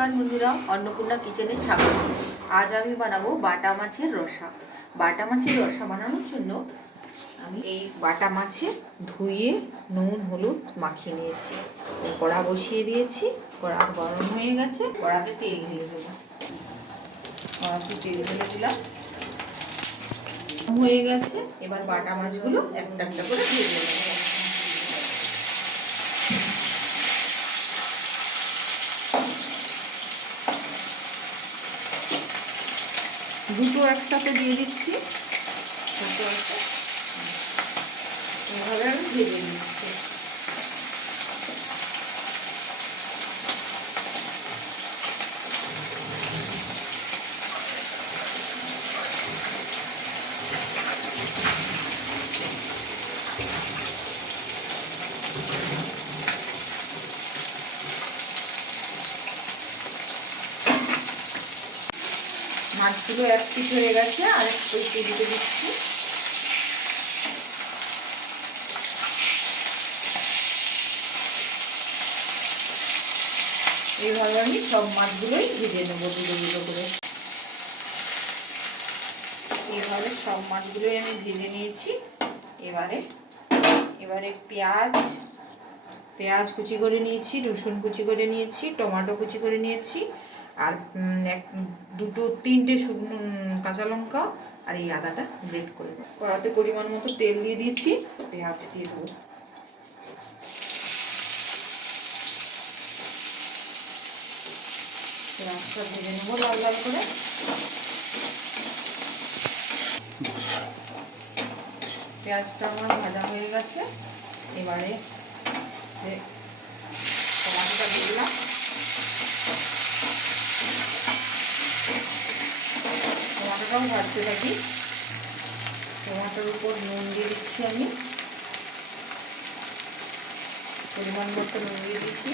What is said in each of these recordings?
নমস্কার বন্ধুরা, অন্নপূর্ণা কিচেনে স্বাগত। আজ আমি বানাবো বাটা মাছের রসা। বাটা মাছের রসা বানানোর জন্য আমি এই বাটা মাছে ধুয়ে নুন হলুদ মাখিয়ে নিয়েছি। কড়া বসিয়ে দিয়েছি, কড়া গরম হয়ে গেছে, কড়াতে তেল দিয়ে দেবো। কড়াতে তেল ঢেলে দিলাম, হয়ে গেছে। এবার বাটা মাছগুলো একটা একটা করে দিয়ে দেবো। দুটো একসাথে দিয়ে দিচ্ছি, দুটো একটা এভাবে আমি ভেজে নিচ্ছি। মাছগুলো এক পিস হয়ে গেছে, আর একটু দিতে দিচ্ছি। এইভাবে আমি সব মাছগুলোই ভেজে নেবো দুটো দুটো করে। এইভাবে সব মাছগুলোই আমি ভেজে নিয়েছি। এবারে পেঁয়াজ কুচি করে নিয়েছি, রসুন কুচি করে নিয়েছি, টমেটো কুচি করে নিয়েছি, আর তিনটে শুকনো কাঁচা লঙ্কা, আর এই আদাটা গ্রেট করে দেবো। কড়াতে পরিমাণ মতো তেল দিয়ে দিয়েছি, পেঁয়াজ দিয়ে দেবো। পেঁয়াজটা ভেজে নেবো লাল লাল করে। পেঁয়াজটা আমার ভাজা হয়ে গেছে। এবারে টমেটোটা দিয়ে দিলাম। টমেটোটাও ভাজতে থাকি। টমেটোর উপর নুন দিয়ে দিচ্ছি, আমি পরিমাণ মতো নুন দিয়ে দিচ্ছি।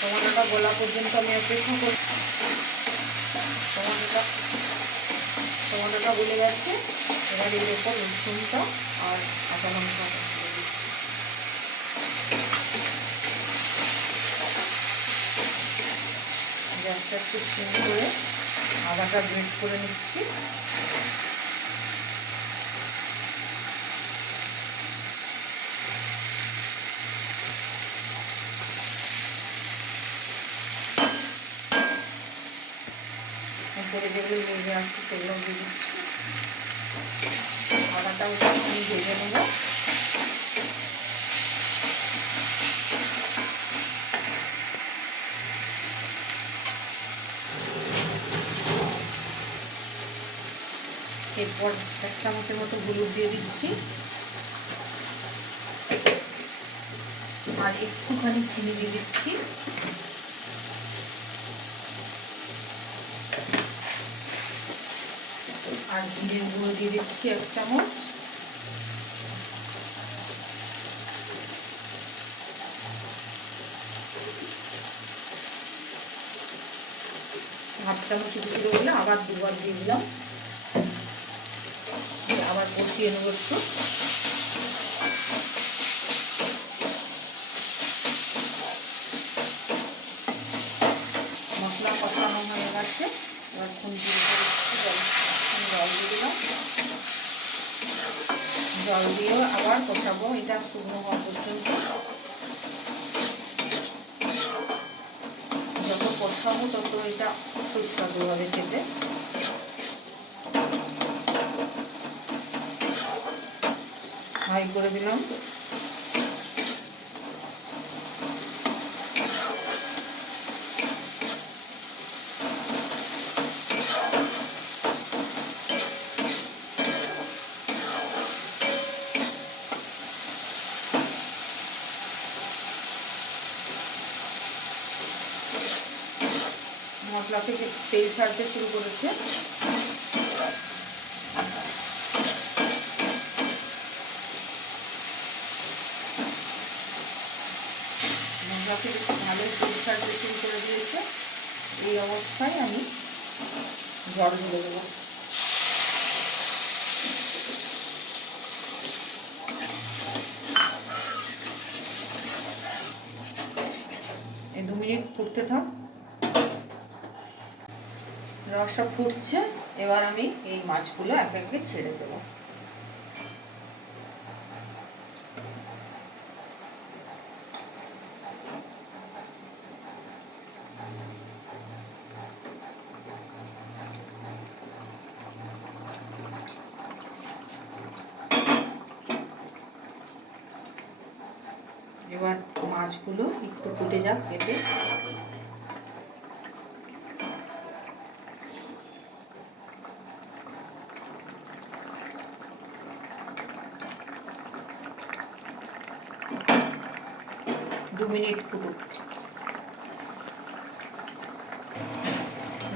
টমেটোটা গলা পর্যন্ত আমি অপেক্ষা করি। টমেটোটা গলে গেছে। এবার এর উপর রসুনটা আর কাঁচা লঙ্কা গ্যাসটা একটু সিম করে আদাটা গ্রেট করে নিচ্ছি। উপরে যেগুলো লেগে আসছে সেগুলো দিয়ে দিচ্ছি। আদাটাও আমি ভেজে নেব। এরপর 1 চামচের মতো হলুদ দিয়ে দিচ্ছি, আর একটুখানি চিনি দিয়ে দিচ্ছি। আর জিরের গুঁড়ো দিয়ে দিচ্ছি 1 চামচ। হাফ চামচ কিছু রইলে আবার দুবার দিয়ে দিলাম। আবার কষিয়ে নেবো একটু। মশলা কষানো হয়ে গেছে। এবার খুন্তি জল দিয়ে দিলাম। জল দিয়েও আবার কষাবো, এটা শুকনো হওয়া পর্যন্ত। যত কষাবো তত এটা সুস্বাদু হবে খেতে। হাই করে দিলাম। মশলা থেকে তেল ছাড়তে শুরু করেছে। মশলা থেকে ভালোই তেল ছাড়তে শুরু করে দিয়েছে। এই অবস্থায় আমি জল ঢেলে দেবো। এই 2 মিনিট ফুটতে থাক। রসটা ফুটছে, এবার আমি এই মাছগুলো একে একে ছেড়ে দেবো। এবার মাছগুলো একটু ফুটে যাক এতে। দু মিনিট ফুটুক।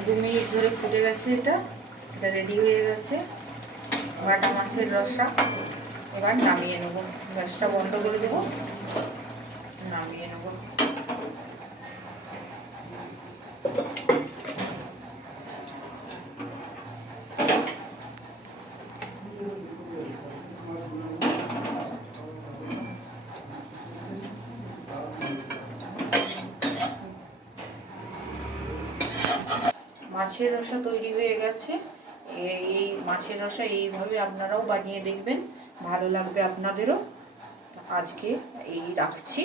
2 মিনিট ধরে ফুটে গেছে, এটা রেডি হয়ে গেছে বাটা মাছের রসা। এবার নামিয়ে নেব, গ্যাসটা বন্ধ করে দেবো, নামিয়ে নেব। মাছের রসা তৈরি হয়ে গেছে। এই মাছের রসা এইভাবে আপনারাও বানিয়ে দেখবেন, ভালো লাগবে আপনাদেরও। আজকে এই রাখছি।